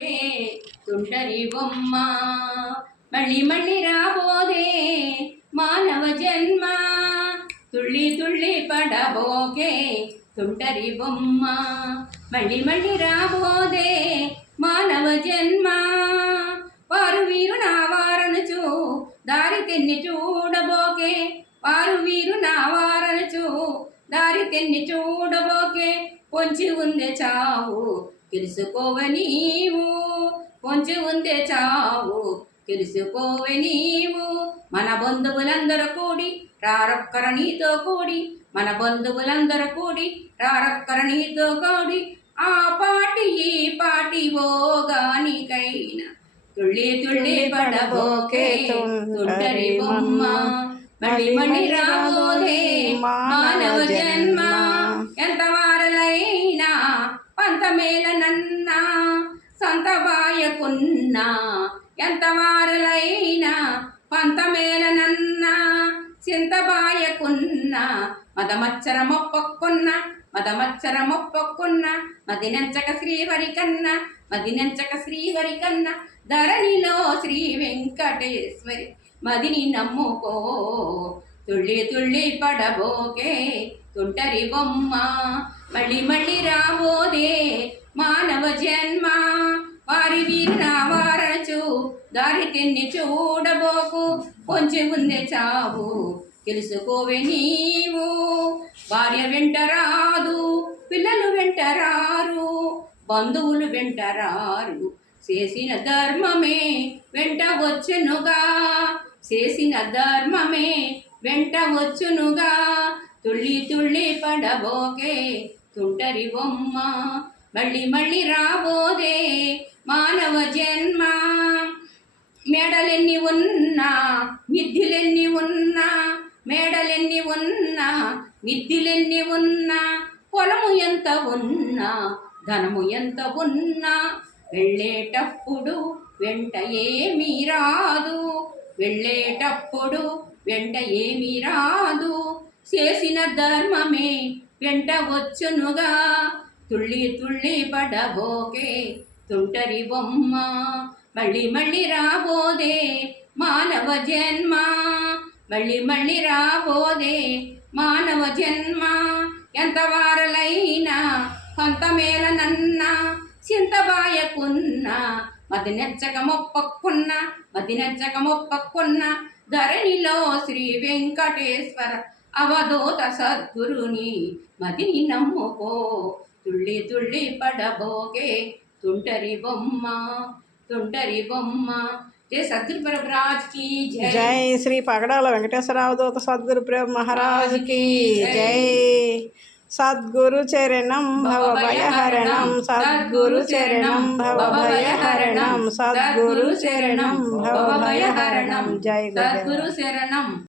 తుంటరి బొమ్మ మళ్ళీ మళ్ళీ రాబోదే మానవ జన్మ తుళ్ళి తుళ్ళి పడబోకే తుంటరి బొమ్మ మళ్ళీ మళ్ళీ రాబోదే మానవ జన్మ వారు వీరు నా వారనుచు దారి తెన్ని చూడబోకే వారు వీరు నా వారనుచు దారి తెన్ని చూడబోకే పొంచి ఉందే చావు తెలుసుకోవ నీవు పొంచి ఉందే చావు తెలుసుకోవ నీవు మన బంధువులందరూ కూడి రారొక్కర నీతో కూడి మన బంధువులందరూ కూడి రారొక్కర నీతో కూడి ఆ పాటి ఈ పాటి ఓగానికైనా తుళ్ళి తుళ్ళి పడబోకే తుంటరి బొమ్మ మళ్ళీ మళ్ళీ రాబోదే మానవ జన్మ ఎంత వారలైనా పంతమేలనన్నా సంతబాయకున్నా ఎంత వారలైనా పంతమేలనన్నా చింతబాయకున్నా మదమచ్చరమొప్పక్కున్నా మదమచ్చరమొప్పక్కున్నా మదినంచక శ్రీహరి కన్నా ధరణిలో శ్రీ వెంకటేశ్వరి మదిని నమ్ముకో తుళ్ళి తుళ్ళి పడబోకే తుంటరి బొమ్మ మళ్ళీ మళ్ళీ రాబోదే మానవ జన్మ వారి వీరు నా వారచు దారి తెన్ని చూడబోకు పొంచి ఉందే చావు తెలుసుకోవే నీవు భార్య వెంటరాదు పిల్లలు వెంటరారు బంధువులు వెంటరారు చేసిన ధర్మమే వెంట వచ్చునుగా చేసిన ధర్మమే వెంట వచ్చునుగా తుళ్ళి తుళ్ళి పడబోకే తుంటరి బొమ్మ మళ్ళీ మళ్ళీ రాబోదే మానవ జన్మ మేడలెన్ని ఉన్నా మిద్దులెన్ని ఉన్నా మేడలెన్ని ఉన్నా మిద్దులెన్ని ఉన్నా పొలము ఎంత ఉన్నా ధనము ఎంత ఉన్నా వెళ్ళేటప్పుడు వెంట ఏమీ రాదు వెళ్ళేటప్పుడు వెంట ఏమీ రాదు చేసిన ధర్మమే వెంట వచ్చునుగా తుళ్ళి తుళ్ళి పడబోకే తుంటరి బొమ్మ మళ్ళీ మళ్ళీ రాబోదే మానవ జన్మ మళ్ళీ మళ్ళీ రాబోదే మానవ జన్మ ఎంత వారలైనా కొంతమేలనన్నా చింతబాయకున్నా మది నెచ్చక మొప్పక్కున్నా ధరణిలో శ్రీ వెంకటేశ్వర అవధూత సద్గురుని మదిని నమ్ముకో తుళ్ళి తుళ్ళి పడబోకే తుంటరి బొమ్మ జై సద్గురు ప్రభరాజ్ కి జై శ్రీ పగడాల వెంకటేశ్వర అవధూత సద్గురు ప్రభు మహారాజ్ కి జై సద్గురు చరణం భవభయహరణం సద్గురు చరణం భవభయహరణం సద్గురు చరణం భవభయహరణం జై సద్గురు శరణం